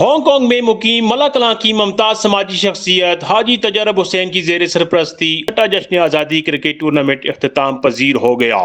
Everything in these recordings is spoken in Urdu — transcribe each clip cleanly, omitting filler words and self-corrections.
ہانگ کانگ میں مقیم ملا کلاں کی ممتاز سماجی شخصیت حاجی تجرب حسین کی زیر سرپرستی جشن آزادی کرکٹ ٹورنامنٹ اختتام پذیر ہو گیا۔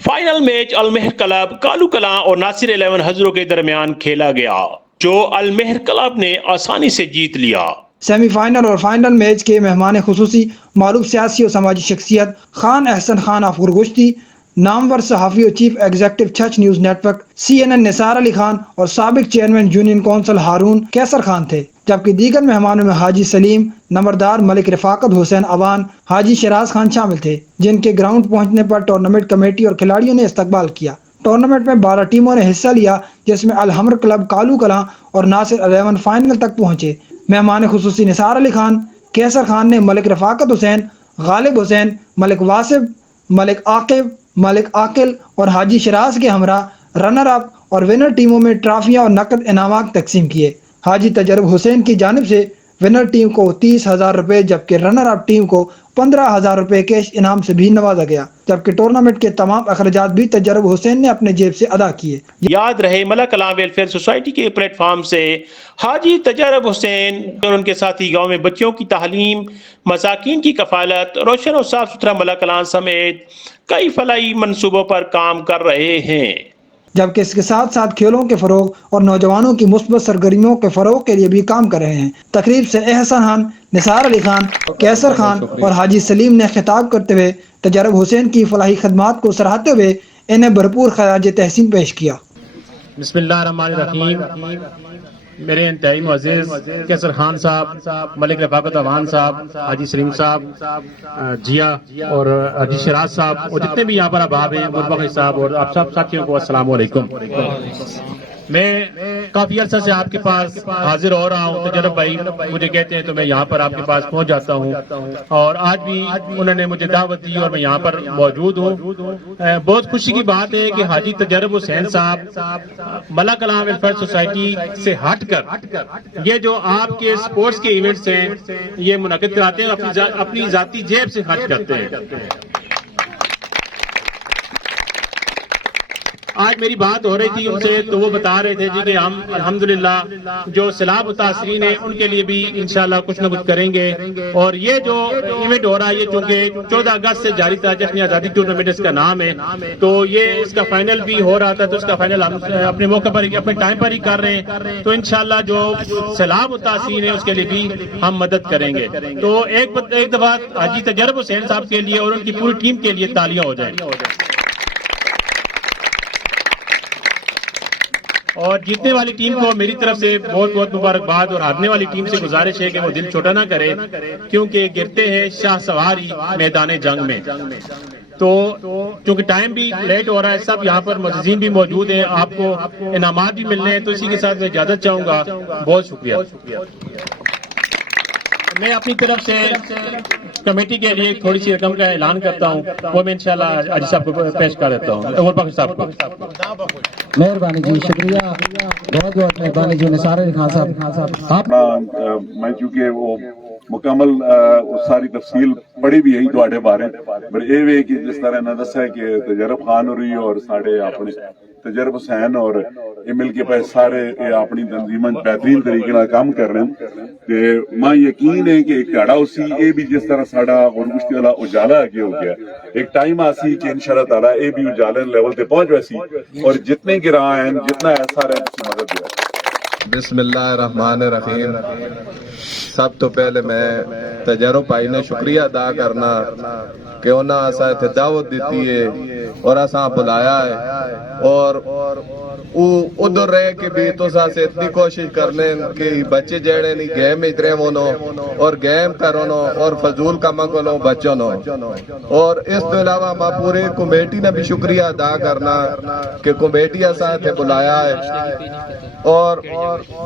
فائنل میچ المہر کلب کالو کلاں اور ناصر 11 ہزروں کے درمیان کھیلا گیا، جو المہر کلب نے آسانی سے جیت لیا۔ سیمی فائنل اور فائنل میچ کے مہمان خصوصی معروف سیاسی اور سماجی شخصیت خان احسن خان آف گرگشتی، نامور صحافی اور chief executive Chach news net work CNN نثار علی خان اور سابق چیئرمین یونین کونسل ہارون کیسر خان تھے، جبکہ دیگر مہمانوں میں حاجی سلیم نمبردار، ملک رفاقت حسین اوان، حاجی شراز خان شامل تھے، جن کے گراؤنڈ پہنچنے پر ٹورنامنٹ کمیٹی اور کھلاڑیوں نے استقبال کیا۔ ٹورنامنٹ میں 12 ٹیموں نے حصہ لیا، جس میں الحمر کلب کالو کلاں اور ناصر 11 فائنل تک پہنچے۔ مہمان خصوصی نثار علی خان کیسر خان نے ملک رفاقت حسین، غالب حسین، ملک واصف، ملک عاقب، ملک عاقل اور حاجی شراز کے ہمراہ رنر اپ اور ونر ٹیموں میں ٹرافیاں اور نقد انعامات تقسیم کیے۔ حاجی تجرب حسین کی جانب سے ونر ٹیم کو 30,000 روپے جبکہ رنر اپ ٹیم کو 15,000 روپے کیش انعام سے بھی نوازا گیا، جبکہ ٹورنامنٹ کے تمام اخراجات بھی تجرب حسین نے اپنے جیب سے ادا کیے۔ یاد رہے ملا کلاں ویلفیئر سوسائٹی کے پلیٹ فارم سے حاجی تجرب حسین اور ان کے ساتھی گاؤں میں بچوں کی تعلیم، مساکین کی کفالت، روشن اور صاف ستھرا ملا کلاں سمیت کئی فلاحی منصوبوں پر کام کر رہے ہیں، جبکہ اس کے ساتھ ساتھ کھیلوں کے فروغ اور نوجوانوں کی مثبت سرگرمیوں کے فروغ کے لیے بھی کام کر رہے ہیں۔ تقریب سے احسن خان، نثار علی خان، کیسر خان اور حاجی سلیم نے خطاب کرتے ہوئے تجرب حسین کی فلاحی خدمات کو سراہتے ہوئے انہیں بھرپور خراج تحسین پیش کیا۔ بسم اللہ الرحمن الرحیم۔ میرے انتہائی معزز کیسر خان صاحب، ملک رفاقت اوان صاحب، حاجی سلیم صاحب، جیا اور حاجی شراز صاحب اور جتنے بھی یہاں پر احباب ہیں، مربخ صاحب اور آپ سب ساتھیوں کو السلام علیکم۔ میں کافی عرصہ سے آپ کے پاس حاضر ہو رہا ہوں، تجرب بھائی مجھے کہتے ہیں تو میں یہاں پر آپ کے پاس پہنچ جاتا ہوں، اور آج بھی انہوں نے مجھے دعوت دی اور میں یہاں پر موجود ہوں۔ بہت خوشی کی بات ہے کہ حاجی تجرب حسین صاحب ملا کلاں ویلفیئر سوسائٹی سے ہٹ کر یہ جو آپ کے سپورٹس کے ایونٹس ہیں یہ منعقد کراتے ہیں، اپنی ذاتی جیب سے خرچ کرتے ہیں۔ آج میری بات ہو رہی تھی ان سے تو وہ بتا رہے تھے جی کہ ہم الحمدللہ جو سیلاب متاثرین ہیں ان کے لیے بھی انشاءاللہ کچھ نہ کچھ کریں گے، اور یہ جو ایونٹ ہو رہا ہے یہ چونکہ 14 اگست سے جاری تھا، جشن آزادی ٹورنامنٹ اس کا نام ہے، تو یہ اس کا فائنل بھی ہو رہا تھا، تو اس کا فائنل ہم اپنے موقع پر اپنے ٹائم پر ہی کر رہے ہیں، تو انشاءاللہ جو سیلاب متاثرین ہیں اس کے لیے بھی ہم مدد کریں گے۔ تو ایک دفعہ حاجی تجرب حسین صاحب کے لیے اور ان کی پوری ٹیم کے لیے تالیاں ہو جائیں۔ اور جیتنے والی ٹیم کو میری طرف سے بہت بہت مبارکباد، اور ہارنے والی ٹیم سے گزارش ہے کہ وہ دل چھوٹا نہ کرے، کیونکہ گرتے ہیں شاہ سواری میدان جنگ میں۔ تو چونکہ ٹائم بھی لیٹ ہو رہا ہے، سب یہاں پر معززین بھی موجود ہیں، آپ کو انعامات بھی ملنے ہیں، تو اسی کے ساتھ میں اجازت چاہوں گا۔ بہت شکریہ۔ میں اپنی طرف سے کمیٹی کے لیے تھوڑی سی رقم کا اعلان کرتا ہوں، وہ میں انشاءاللہ حاجی صاحب کو پیش کر دیتا ہوں، عمر بخش صاحب کو۔ مہربانی جی، شکریہ، بہت بہت مہربانی جی، نثار علی خان صاحب۔ میں چونکہ وہ مکمل ساری تفصیل پڑھی بھی ہے تواڈے بارے، پر یہ وے کہ جس طرح نہ دسا کہ تجرب خان ہو رہی اور سارے اپنے تجرب حسین اور یہ مل کے پہ سارے اپنی تنظیمیں بہترین طریقے نال کام کر رہے ہیں، تے ماں یقین ہے کہ ایک دہاڑا اسی یہ بھی جس طرح ساڈا گرگشتی والا اجالا اگے ہو گیا، ایک ٹائم آسی کہ انشاءاللہ تعالیٰ یہ بھی اجالے لیول تے پہنچ ویسی، اور جتنے گراں ہیں جتنا ایسا رہے اس مدد دیا۔ بسم اللہ الرحمن الرحیم۔ سب تو پہلے میں تجرب بھائی نے شکریہ ادا کرنا کہ انہاں اساں تے دعوت دیتی ہے اور اساں بلایا ہے، اور ادھر رہ کے بھی تو سے اتنی کوشش کرنے کہ بچے جڑے نہیں گیم اترے وونو اور گیم کرونو اور فضول کام کو بچوں نو، اور اس تو علاوہ میں پورے کمیٹی نے بھی شکریہ ادا کرنا کہ کمیٹی اساں تے بلایا ہے، اور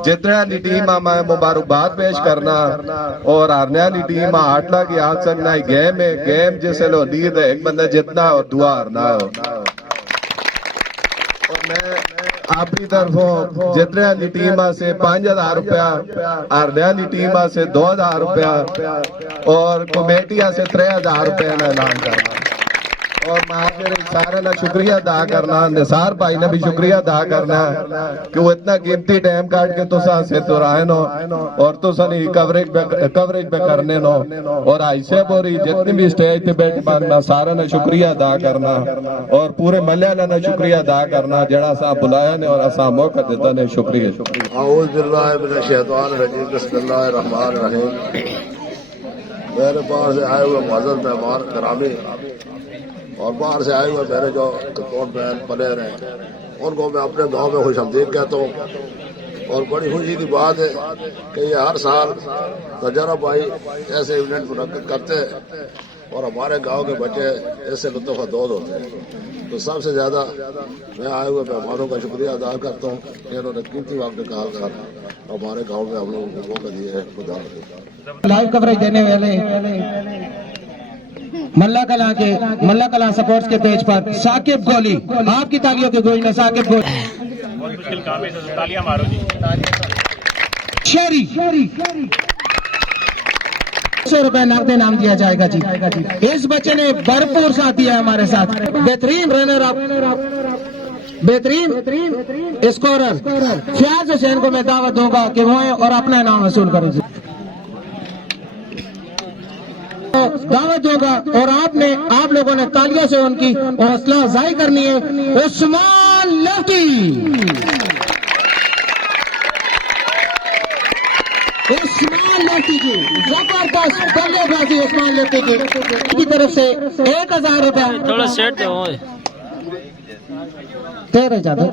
جتنے والی ٹیم میں مبارکباد پیش کرنا، اور ہارنے والی ٹیم آٹلا کی آگ سکنا گیم ہے، گیم جسے لو دید ہے ایک بندہ جتنا اور دعا ہارنا ہو، اور میں اپنی طرفوں جتنے والی ٹیم سے 5,000 روپیہ، ہارنے والی ٹیم سے 2,000 روپیہ اور کمیٹی سے 3,000 روپیہ اعلان کرنا، اور معاشرے سارے کا شکریہ ادا کرنا، نثار بھائی نے بھی شکریہ ادا کرنا کہ وہ اتنا قیمتی ٹائم کاٹ کے تساں سے تو رائے نو اور تساں کوریج پہ کرنے نو، اور آئی صاحب اور جتنی بھی اسٹیج پہ بیٹھ پانا سارے نے شکریہ ادا کرنا، اور پورے محلے والے نے شکریہ ادا کرنا جڑا سا بلایا نے اور اساں موقع دیتا نے. شکریہ. اعوذ باللہ من الشیطان الرجیم، بسم اللہ الرحمن الرحیم. میرے باہر سے آئے ہوئے معزز مہمان گرامی اور باہر سے آئے ہوئے میرے جو کون بہن پلیئر ہیں ان کو میں اپنے گاؤں میں خوش آمدید کہتا ہوں. اور بڑی خوشی کی بات ہے کہ یہ ہر سال تجربہ بھائی ایسے ایونٹ منعقد کرتے ہیں اور ہمارے گاؤں کے بچے اس سے لطف اندوز ہوتے ہیں. تو سب سے زیادہ میں آئے ہوئے مہمانوں کا شکریہ ادا کرتا ہوں کہ انہوں نے قیمتی وقت نکال کر ہمارے گاؤں میں ہم لوگوں کو موقع دیے ہیں. خدا حافظ. لائیو کوریج دینے والے ملا کلاں سپورٹس کے پیج پر ثاقب گولی، آپ کی تالیوں کی گوئی نے ثاقب گولی. بہت مشکل کام ہے، تالیاں مارو جی. شہری 100 روپے نقد انعام دیا جائے گا جی. اس بچے نے بھرپور ساتھ دیا ہمارے ساتھ. بہترین رنر اپ، بہترین اسکورر فیاض حسین کو میں دعوت دوں گا کہ وہ اور اپنا انعام وصول کریں جی. دعوت دوں گا اور آپ لوگوں نے تالیوں سے ان کی حوصلہ افزائی کرنی ہے. عثمان لوٹی، عثمان لوٹی جی زبردست بلے بازی عثمان لوٹی کی طرف سے 1000 روپے. تھوڑا سیٹ دو. تیر جاتے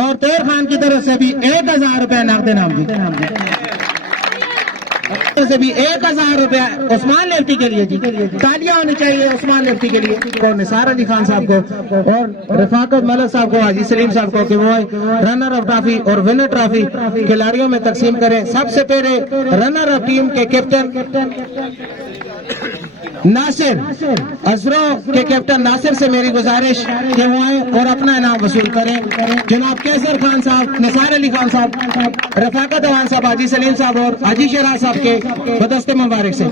اور تیر خان کی طرف سے بھی 1000 روپے نقد انعام دی سے بھی 1000 روپے عثمان لیفٹی کے لیے جی. تالیاں ہونی چاہیے عثمان لیفٹی کے لیے اور نثار علی خان صاحب کو اور رفاقت ملک صاحب کو، حاجی سلیم صاحب کو کہ وہ رنر اپ ٹرافی اور ونر ٹرافی کھلاڑیوں میں تقسیم کریں. سب سے پہلے رنر اپ ٹیم کے کیپٹن ناصر ازرو کے کیپٹن ناصر سے میری گزارش کہ وہ آئیں اور اپنا انعام وصول کریں. جناب کیسر خان صاحب، نثار علی خان صاحب، رفاقت اوان صاحب، حاجی سلیم صاحب اور حاجی شراز صاحب کے بدست مبارک سے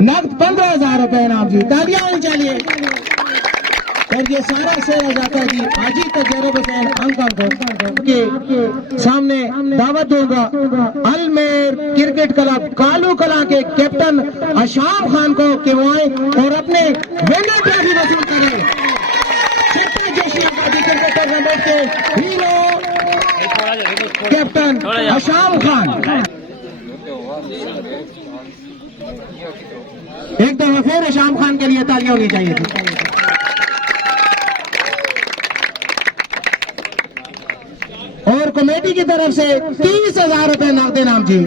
نقد 15000 روپے انعام جی. تالیاں ہونی چاہیے. اور یہ سارا شعر جاتا ہے جی حاجی تجرب حسین انکل کے سامنے. دعوت دوں گا المیر کرکٹ کلب کالو کلاں کے کیپٹن اشام خان کو کہ وہ آئیں اور اپنے ونر ٹرافی وصول کریں. چھٹا جوشی آبادی کرکٹ ٹورنامنٹ کے ہیرو کیپٹن اشام خان. ایک دفعہ پھر اشام خان کے لیے تالیاں ہونی چاہیے تھی. اور کمیٹی کی طرف سے 30000 روپے نقد انعام جی.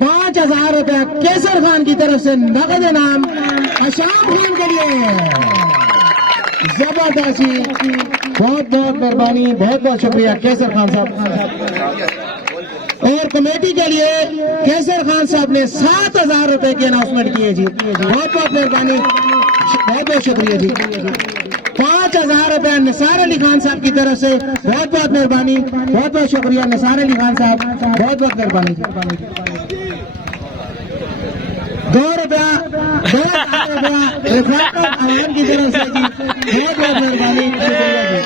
5000 روپے کیسر خان کی طرف سے نقد انعام اشام خان کے لیے. زبردست جی، بہت بہت مہربانی، بہت بہت شکریہ کیسر خان صاحب. اور کمیٹی کے لیے کیسر خان صاحب نے 7000 روپے کی اناؤنسمنٹ کی ہے جی. بہت بہت مہربانی، بہت بہت شکریہ جی. 5000 روپے نثار علی خان صاحب کی طرف سے بہت بہت مہربانی، بہت بہت شکریہ نثار علی خان صاحب، بہت بہت مہربانی. 2 روپیہ رفاقت عوام کی طرف سے جی، بہت بہت مہربانی، شکریہ جی.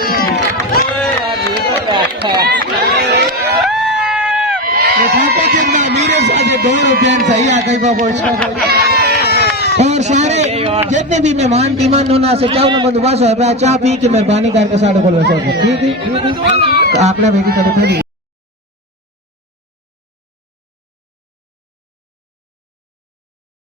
رفاقت جتنا میرے ساتھ 2 روپیہ صحیح آ گئی بہت. اور سارے جتنے بھی مہمان ٹیمان انہوں سے چاہوں بندوبست ہو رہا ہے، چاہ پی کے مہربانی کر کے سارے کو ٹھیک ہے. آپ نے